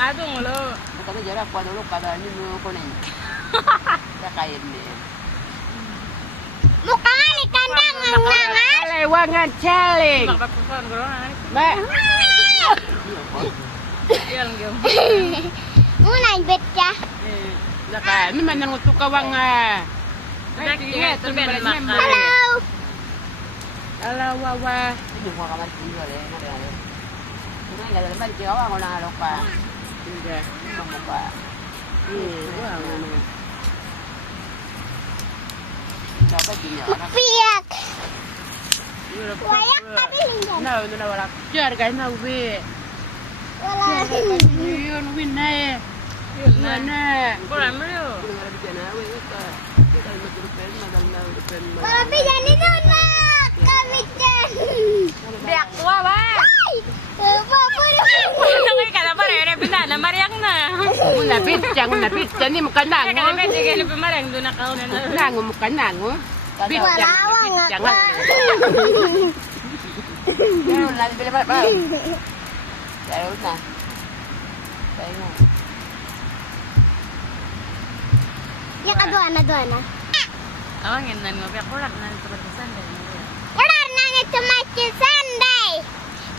Adong lo. Kata jarak pada lu kata ini lu kuning. Ya kain deh. Mukanya di kandang nangan. Lewangan caling. Magpapusan ko ron. Ba. Yan gyud. Muna ibet ka. Naka, naman nang utukawang Hello. Hello, wawa. Ini gua kamar tidur deh, nggak ada. Ini nggak ada tempat jauh, aku nggak lupa. Hindi. Membuka. Dapat dia. Piyak. Wayak tapi lindan. No, wala. Jar guys, na uwi. Wala. Yun, win na eh. Yun na. Kurang mo yo. Wala bijan ni doon na. Kami dyan. Biak tua ba? Ay! Papulo. Ano kay kada pare re pinana mariang na. Unapit, ni mo kanang. Kada pwede kay lupa mariang do na kauna na. Nango mo kanang. Walawang ako. Yun, lagi bila pa. Tayo na. Tayo na. Ya kadua na. Awangin na mo biak kurang na ito pagkasan dai. Ular na nito machi Sunday.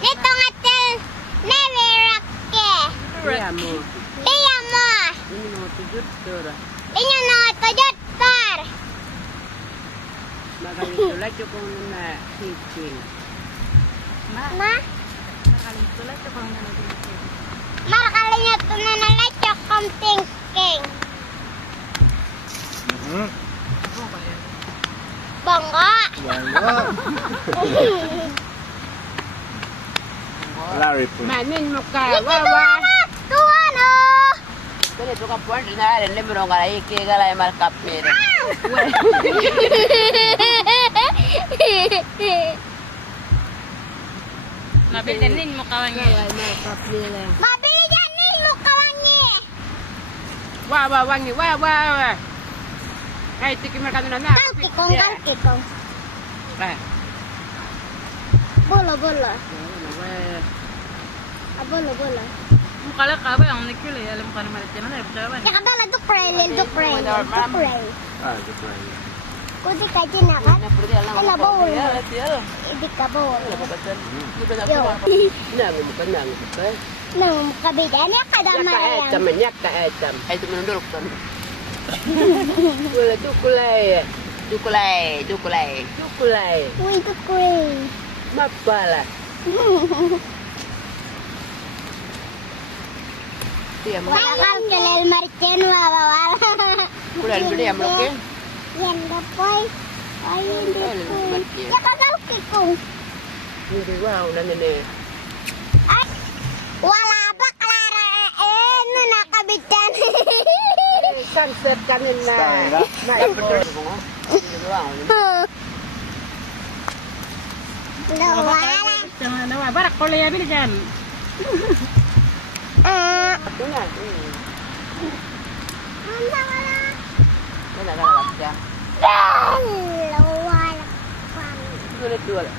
Nito ngatil neverakke. Iya mo. Dia mo. Ini mo tujut tura. Inyo na tojot tar. Magalitulah cukup na teaching. Ma? Nakalitulah ito pang nanay. Marakalinya to na nalachok kong thinking. Bangga. Larry po. Manin mo ka, Ito wawa. tuwan o. Pero ito ka puwan na rin, limero nga na ikigala yung markup meron. Nabilinin mo kawangi. Mabili dyan nin mo kawangi. Wawa, wangi, wawa. Ay, tikim mereka na na. Kangkikong. Ah. Bolo. Bolo. Mukala ka ba ang nikili alam ka naman ito na ibawan. Ya kadala dukre. Ah, good one. Kudi ka jinakat. Pwede alam Ala bowl. Tiyal. Idi ka bowl. Kapatan. Yo. Nango mo kanang. Nang kabida niya kadama yan. Manyak ka etam. Ay, ito menundulok kan. Wala tukulay. Dukulay. Uy, dukre. Mapala. Tiam. Wala kang kalel marchen wawawala. Kulan beli yang blokin. Yan dapoy. Ay, hindi po. Ya kakalkikong. Hindi wow na nene. Ay, wala ba klara no nakabigyan. Sunset kanin na. Wala. Nawa, barak ko leya bilisan. Ito na. Wala. Wala ka siya. Wala. Sulit wala.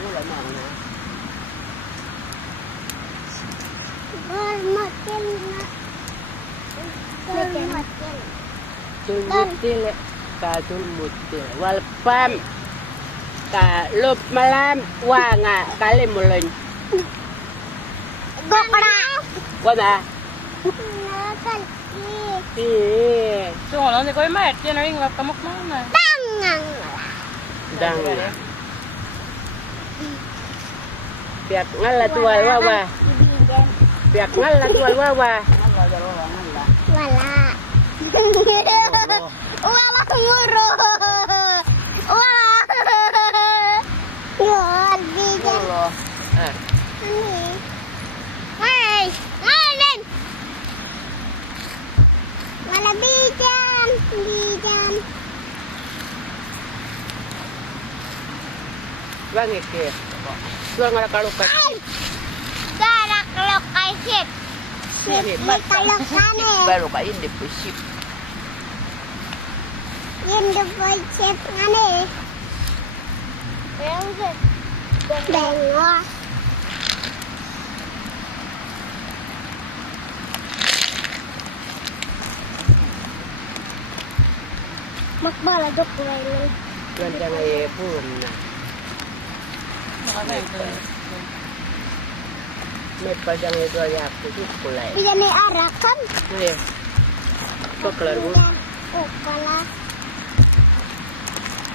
Wala na ako na. Makin na. Makin. Tulmutil. Tulmutil. Walpam. Lup malam. Wanga. Kalimulun. Gokra. Wala. Nakalki. So ano ni ko mat yan ring kamok na. Tangang. Dang. Piak ngala tuwal wawa. Piak ngala tuwal wawa. Wala. Wala nguro. Wala. Yun, bigan. Ah. Hey, ngayon. Wala bigan. Bigan. Bangit ke. Tuwal ngala kalukat. Ay! Darak lokay sip. Sip, may kalokane. Baru ka hindi po ship. Yun the boy sip ngane. Bengo. Magbaladok ko ngayon. Tuan jangan ye pun na. Makaka ito. May pa jangan ye dua ya aku tu kulai. Bisa nih arakan. Ayo. Kok keluar bu? Oh, kalah.